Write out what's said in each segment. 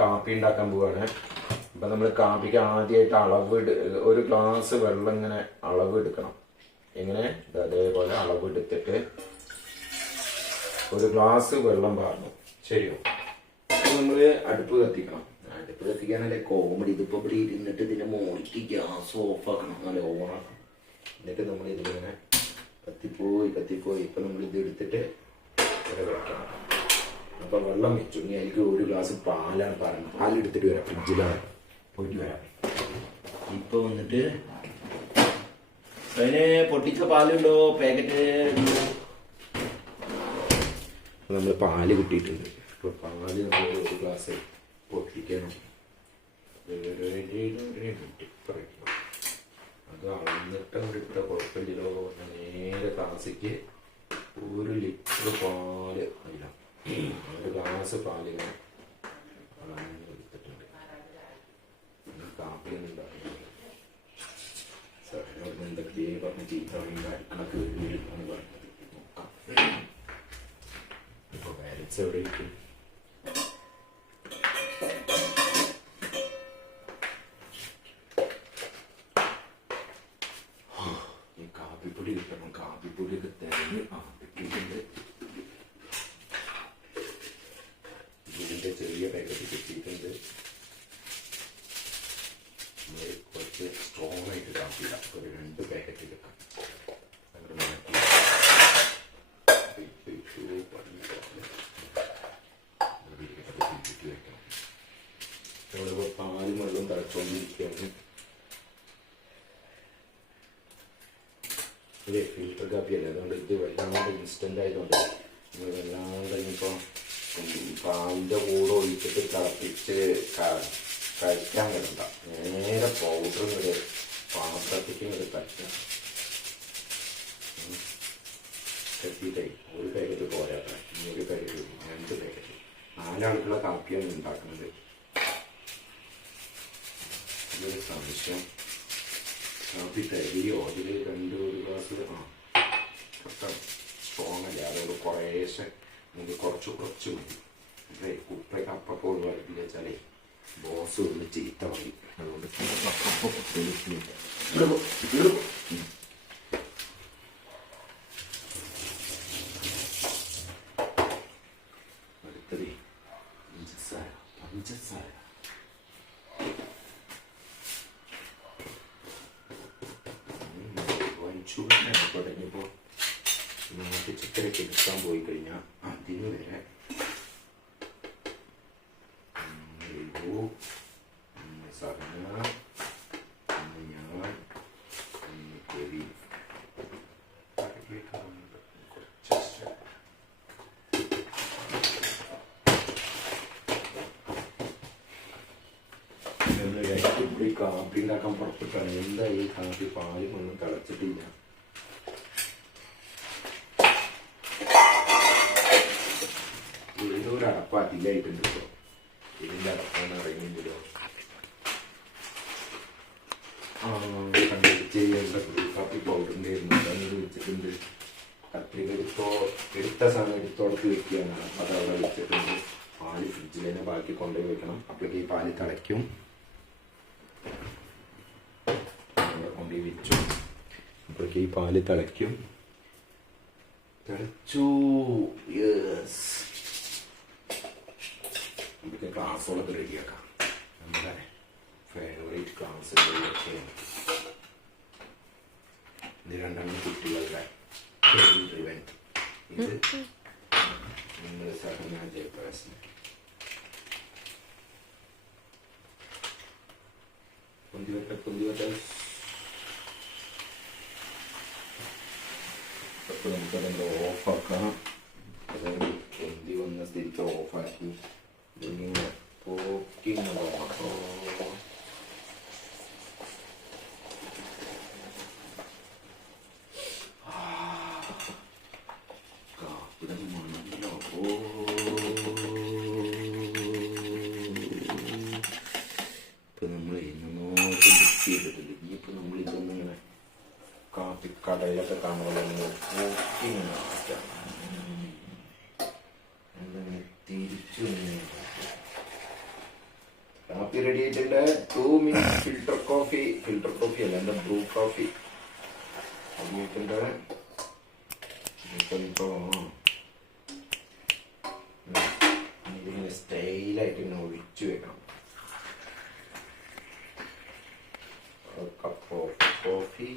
കാപ്പി ഉണ്ടാക്കാൻ പോവാണ്. അപ്പം നമ്മൾ കാപ്പിക്ക് ആദ്യമായിട്ട് ഒരു ഗ്ലാസ് വെള്ളം ഇങ്ങനെ അളവ് എടുക്കണം. എങ്ങനെ അതേപോലെ അളവ് എടുത്തിട്ട് ഒരു ഗ്ലാസ് വെള്ളം പാർന്നു. ശരിയോ? നമ്മൾ അടുപ്പ് കത്തിക്കണം. അടുപ്പ് കത്തിക്കാനല്ലേ കോമഡി. ഇതിപ്പോൾ ഇവിടെ ഇരുന്നിട്ട് ഇതിൻ്റെ മുകളിലേക്ക് ഗ്യാസ് ഓഫാക്കണം, നല്ല ഓണാക്കണം. എന്നിട്ട് നമ്മൾ ഇതിങ്ങനെ കത്തിപ്പോയി ഇപ്പം നമ്മളിത് എടുത്തിട്ട് ഇവിടെ വെക്കണം. അപ്പം വെള്ളം വെച്ചു. ഇനി എനിക്ക് ഒരു ഗ്ലാസ് പാലാണ് പറയുന്നത്. പാലെടുത്തിട്ട് വരാം, ഫ്രിഡ്ജിലാണ് പോയിട്ട് വരാം. ഇപ്പോൾ വന്നിട്ട് അതിന് പൊട്ടിച്ച പാലുണ്ടോ? പാക്കറ്റ് നമ്മൾ പാല് കിട്ടിയിട്ടുണ്ട്. ഇപ്പോൾ പാല് നമ്മൾ ഒരു ഗ്ലാസ് പൊട്ടിക്കണം. അത് അളന്നിട്ട് ഇവിടെ കുഴപ്പമില്ലല്ലോ. നേരെ ക്ലാസ്സിക്ക് 1 ലിറ്റർ പാല് ഇല്ല, ഒരു ഗ്ലാസ് പാലിന് എടുത്തിട്ടുണ്ട്. കാപ്പിയൊന്നും ഉണ്ടാകുന്നില്ല. എന്തൊക്കെയേ പറഞ്ഞ് ചീത്ത അടുക്കളക്ക് വീട്ടിലാണ് പറഞ്ഞത്. നോക്കാം. ഇപ്പോൾ പാരൻസ് എവിടെ ഇരിക്കും? കാപ്പിപ്പൊടി കിട്ടണം. കാപ്പിപ്പൊടിയൊക്കെ തിരഞ്ഞ് കിട്ടിയിട്ടുണ്ട്. ഇതിൻ്റെ ചെറിയ പാക്കറ്റ് കിട്ടിയിട്ടുണ്ട്. കുറച്ച് സ്ട്രോങ് ആയിട്ട് കാപ്പി ഇടാം. ഒരു 2 പാക്കറ്റ് കിട്ടാം. അങ്ങോട്ട് മാറ്റി വെക്കണം. നമ്മളിപ്പോൾ പാലും വെള്ളവും തിളച്ചുകൊണ്ടിരിക്കുകയാണ്. ഇത് ഫിൽറ്റർ കാപ്പിയല്ല, അതുകൊണ്ട് ഇത് വല്ലാണ്ട് ഇൻസ്റ്റൻ്റ് ആയതുകൊണ്ട് നമ്മൾ വല്ലാണ്ട് ഇപ്പോൾ പാലിൻ്റെ കൂടെ ഒഴിച്ചിട്ട് തിളപ്പിച്ച് കഴിക്കാൻ കിടണ്ട. നേരെ പൗഡർ ഒരു പാത്രത്തേക്ക് ഇങ്ങോട്ട് കഴിക്കാം. കത്തിയിട്ടേ ഒരു പാക്കറ്റ് പോരാട്ടെ, 1 പാക്കറ്റ് 2 പാക്കറ്റ് 4 ആൾക്കുള്ള കാപ്പിയാണ് ഉണ്ടാക്കുന്നത്. ഇതൊരു സംശയം. കാപ്പി തരിയോ അതിൽ 1 ഗ്ലാസ് സ്ട്രോങ് അല്ല, അതുകൊണ്ട് കുറേശ്ശെ നമുക്ക് കുറച്ച് മതി. കുപ്പയ്ക്ക് അപ്പൊക്കെ ഒഴിവാക്കില്ല വെച്ചാലേ ബോസ് ഒന്ന് ചീത്ത മതി. അതുകൊണ്ട് അടുത്തത് പഞ്ചസാര തുടങ്ങിയപ്പോൾ നമുക്ക് ചിക്കനൊക്കെ എടുക്കാൻ പോയി കഴിഞ്ഞാൽ അതിന് വരെ കാപ്പി ഉണ്ടാക്കാൻ പുറത്തിട്ടാണ്. എന്താ ഈ കാപ്പി പാലും ഒന്നും തിളച്ചിട്ടില്ല. ഇതിൻ്റെ ഒരു അടപ്പ് അധികമായിട്ടുണ്ട്. ഇപ്പോൾ ഇതിൻ്റെ അടപ്പാന്ന് അറിയുന്നില്ലല്ലോ. കണ്ടുപിടിച്ച് കാപ്പി പൗഡറിൻ്റെ ആയിരുന്നു വെച്ചിട്ടുണ്ട്. കത്രിക എടുത്ത സാധനം എടുത്തോടത്ത് വെക്കുകയാണ്. അതവിടെ വെച്ചിട്ടുണ്ട്. പാല് ഫ്രിഡ്ജിൽ തന്നെ ബാക്കി കൊണ്ടുപോയി വെക്കണം. അപ്പോഴേക്ക് ഈ പാല് തിളയ്ക്കും. കൊണ്ടുപോയി വെച്ചു. അപ്പോഴേക്ക് ഈ പാല് തിളയ്ക്കും. തിളച്ചു. യെസ്, നമുക്ക് ക്ലാസ്സുകളൊക്കെ റെഡിയാക്കാം. നമ്മുടെ ഫേവറേറ്റ് ക്ലാസ്സുകളിലൊക്കെ ഇത് 2 കുട്ടികളുടെ ഇവന്റ്. ഇത് നിങ്ങൾ സഹന ജയപ്രകാശ് പൊന്തിവട്ടെ. അപ്പോൾ നമുക്കതിൻ്റെ ഓഫാക്കാം. അതായത് പൊന്തി വന്ന സ്ഥിതിക്ക് ഓഫാക്കി ഇതിങ്ങനെ പോക്കി കാപ്പിട മണല്ലോ. ഇപ്പം നമ്മൾ ഇന്നോട്ട് ബുക്ക് ചെയ്തിട്ടില്ല. ഇനിയിപ്പോൾ നമ്മളിതൊന്നിങ്ങനെ കാപ്പി കടയിലൊക്കെ കാണുമ്പോൾ നോക്കി ഇങ്ങനെ ആക്കാം. എന്തെങ്കിലും തിരിച്ചു റെഡി ആയിട്ടുണ്ട്. 2 minutes ഫിൽട്ടർ കോഫി അല്ല, എന്താ ബ്രൂ കോഫി റെഡി ആയിട്ടുണ്ട്. ഇതിങ്ങനെ സ്റ്റൈലായിട്ട് ഇങ്ങനെ ഒഴിച്ചു വെക്കണം. Cup of coffee.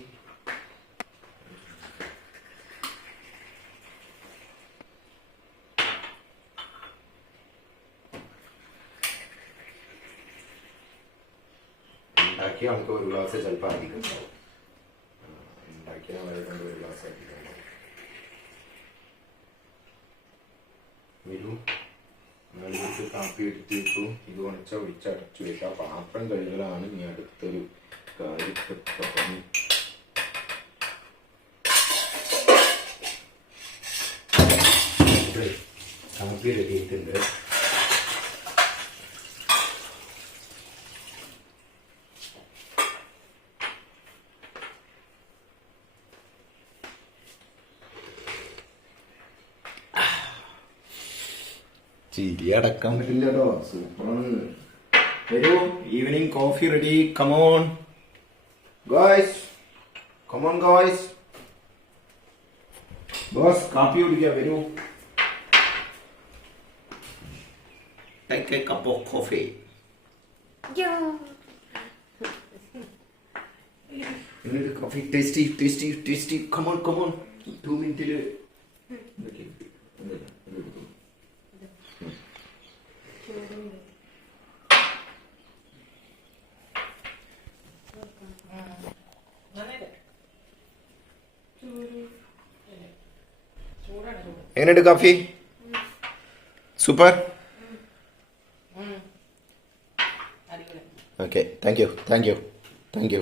ഉണ്ടാക്കിയ നമുക്ക് ഒരു ഗ്ലാസ് ചിലപ്പോൾ അധികം ഉണ്ടാവും. ഉണ്ടാക്കിയ വളരെ കൊണ്ട് ഒരു ഗ്ലാസ് അധികം ഉണ്ടാവും. വരൂ, നിങ്ങൾക്ക് കാപ്പി എടുത്ത് വെച്ചു. ഇത് ഒഴിച്ചടച്ചു വെക്കാം. പാത്രം കഴുകലാണ് നീ അടുത്തൊരു കാര്യം. കാപ്പി റെഡി ആയിട്ടുണ്ട്. ചിരി അടക്കാൻ പറ്റില്ല കേട്ടോ. സൂപ്പറാണ്. വരൂ, evening coffee ready. Come on guys, come on guys. Boss കാപ്പി കുടിക്കുക. വരൂ, take a cup of coffee. Coffee tasty. Come on 2 minutes. എങ്ങനെയുണ്ട് coffee? Super. Okay, thank U.